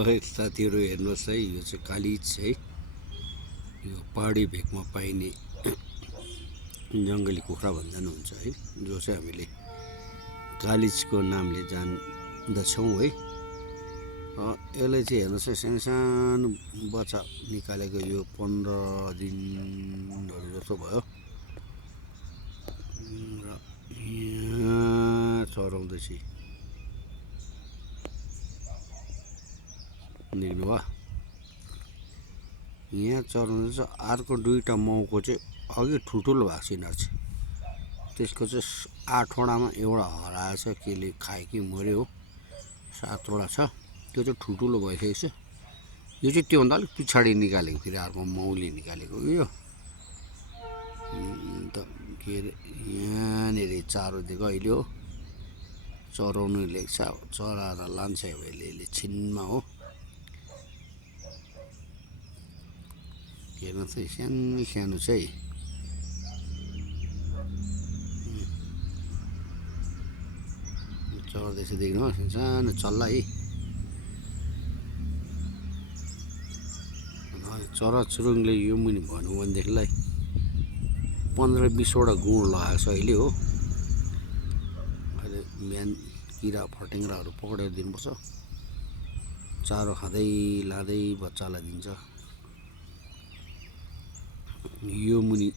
साथीहरू हेर्नुहोस् है, यो चाहिँ कालिज है। यो पहाडी भेगमा पाइने जङ्गली कुखुरा भन्दा हुन्छ है, जो चाहिँ हामीले कालिजको नामले जान्दछौँ है। यसले चाहिँ हेर्नुहोस् है, सानो बच्चा निकालेको, यो 15 दिनहरू जस्तो भयो र यहाँ चराउँदैछ। देख्नुभयो, यहाँ चराउँदैछ। अर्को दुईवटा माउको चाहिँ अघि ठुल्ठुलो भएको छ यिनीहरू चाहिँ। त्यसको चाहिँ 8वटामा एउटा हराएछ, केले खायो कि मऱ्यो हो। 7वटा छ, त्यो चाहिँ ठुल्ठुलो भइसकेको छ। यो चाहिँ त्योभन्दा अलिक पछाडि निकालेको, फेरि अर्को माउले निकालेको यो। अन्त के अरे यहाँनिर चारो दिएको अहिले हो, चराउनु लेख्छ। चराएर लान्छ अब यसले छिनमा हो। हेर्नुहोस् है, सानो सानो चाहिँ चढ्दैछ, देख्नुहोस् सानो चल्ला है। चरा चुरुङले यो मुनि भन्यो भनेदेखिलाई 15-20वटा गुँड लगाएको छ अहिले हो। अहिले बिहान किरा फटेङ्ग्राहरू पक्रेर दिनुपर्छ। चारो खाँदै लाँदै बच्चालाई दिन्छ। यो मुनि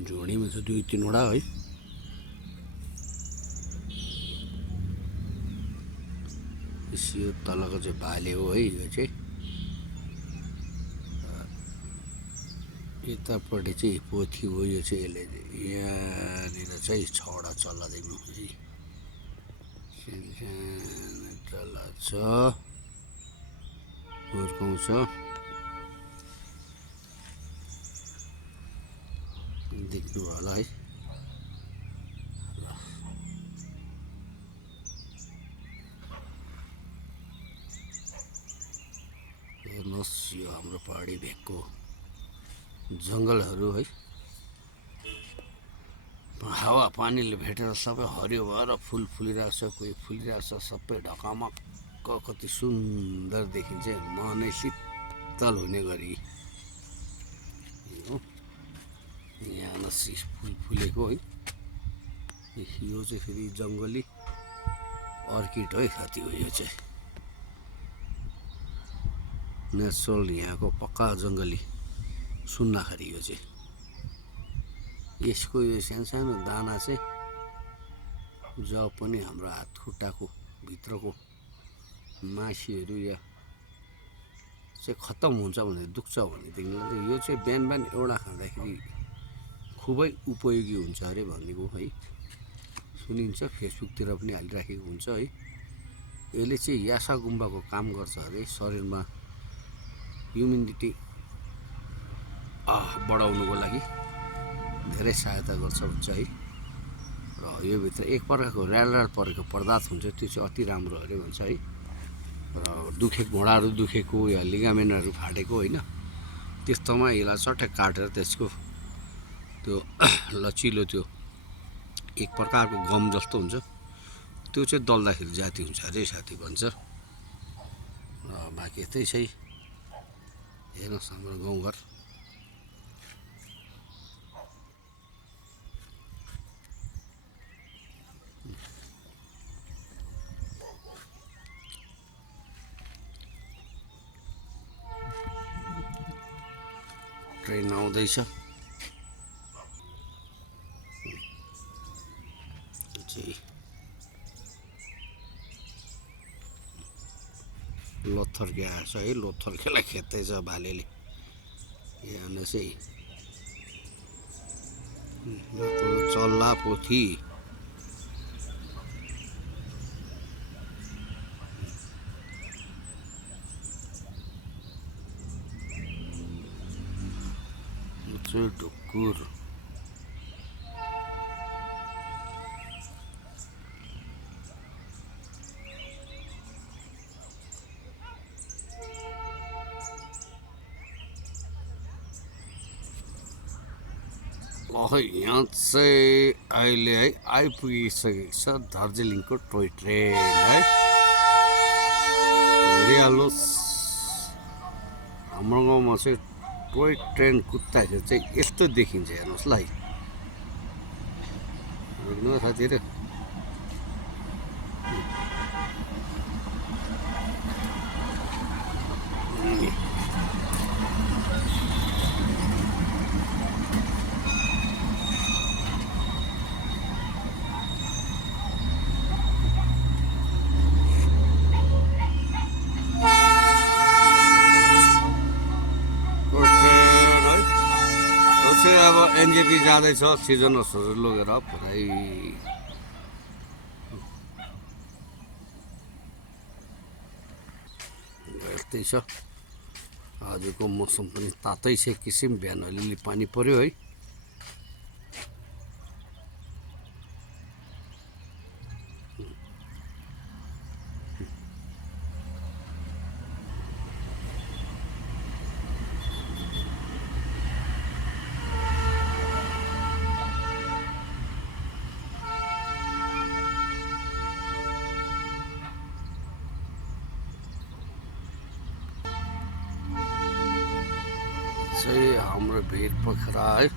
झोडीमा छ 2-3वटा है। यो तलको चाहिँ भाले हो है। यो चाहिँ यतापट्टि चाहिँ पोथी हो। यो चाहिँ यसले यहाँनिर चाहिँ 6वटा चल्ला देख्नु है। सानो चल्ला छ, हुर्काउँछ। देख्नु होला है। हेर्नुहोस्, यो हाम्रो पहाडी भेगको जङ्गलहरू है। हावा पानीले भेटेर सबै हरियो भएर फुल फुलिरहेको छ, कोही फुलिरहेको छ, सबै ढकमक्क कति सुन्दर देखिन्छ। मनै शीतल हुने गरी यहाँ फुल फुलेको है। यो चाहिँ फेरि जङ्गली अर्किड है साथी हो। यो चाहिँ नेचुरल यहाँको पक्का जङ्गली सुन्नाखरी। यो चाहिँ यसको यो सानो दाना चाहिँ जब पनि हाम्रो हात खुट्टाको भित्रको मासीहरू या चाहिँ खत्तम हुन्छ भने, दुख्छ भनेदेखि यो चाहिँ बिहान बिहान एउटा खाँदाखेरि खुबै उपयोगी हुन्छ अरे भनेको है, सुनिन्छ। फेसबुकतिर पनि हालिराखेको हुन्छ है। यसले चाहिँ यासा गुम्बाको काम गर्छ अरे, शरीरमा इम्युनिटी बढाउनुको लागि धेरै सहायता गर्छ भन्छ है। र यो भित्र एक प्रकारको ऱ्याल परेको पदार्थ हुन्छ, त्यो चाहिँ अति राम्रो अरे भन्छ है। र दुखेको घुँडाहरू दुखेको या लिगामेन्टहरू फाटेको होइन, त्यस्तोमा यसलाई चट्टै काटेर त्यसको त्यो लचिलो त्यो एक प्रकारको गम जस्तो हुन्छ, त्यो चाहिँ दल्दाखेरि जाती हुन्छ अरे साथी भन्छ। र बाँकी यतै चाहिँ हेर्नुहोस् हाम्रो गाउँघर। ट्रेन आउँदैछ। लोथर्के आएछ है, लोथर्केलाई खेद्दैछ भालेले। यहाँ चाहिँ चल्ला पोथी ढुकुर। यहाँ चाहिँ अहिले है आइपुगिसकेको छ दार्जिलिङको टोय ट्रेन है। रियालो हाम्रो गाउँमा चाहिँ टोय ट्रेन कुद्दाखेरि चाहिँ यस्तो देखिन्छ हेर्नुहोस् ल है देख्नु साथीहरू अब एनजेपी जाँदैछ सिजनर्सहरू लगेर पुरै यस्तै छ आजको मौसम पनि तातै छ किसिम बिहान अलिअलि पानी पर्यो है चाहिँ हाम्रो भिर पोखरा है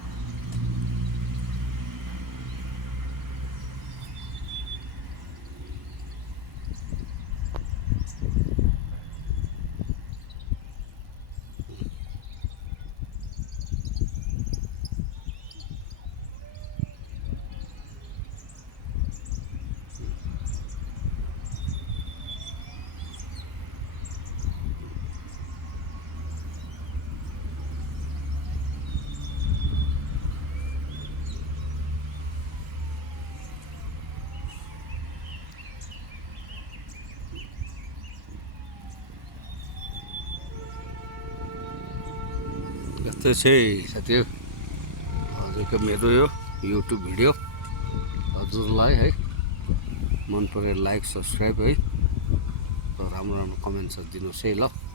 यस्तै चाहिँ साथीहरू हजुरको मेरो यो युट्युब भिडियो हजुरलाई है मन पऱ्यो लाइक सब्सक्राइब है र राम्रो राम्रो कमेन्ट्सहरू दिनुहोस् है ल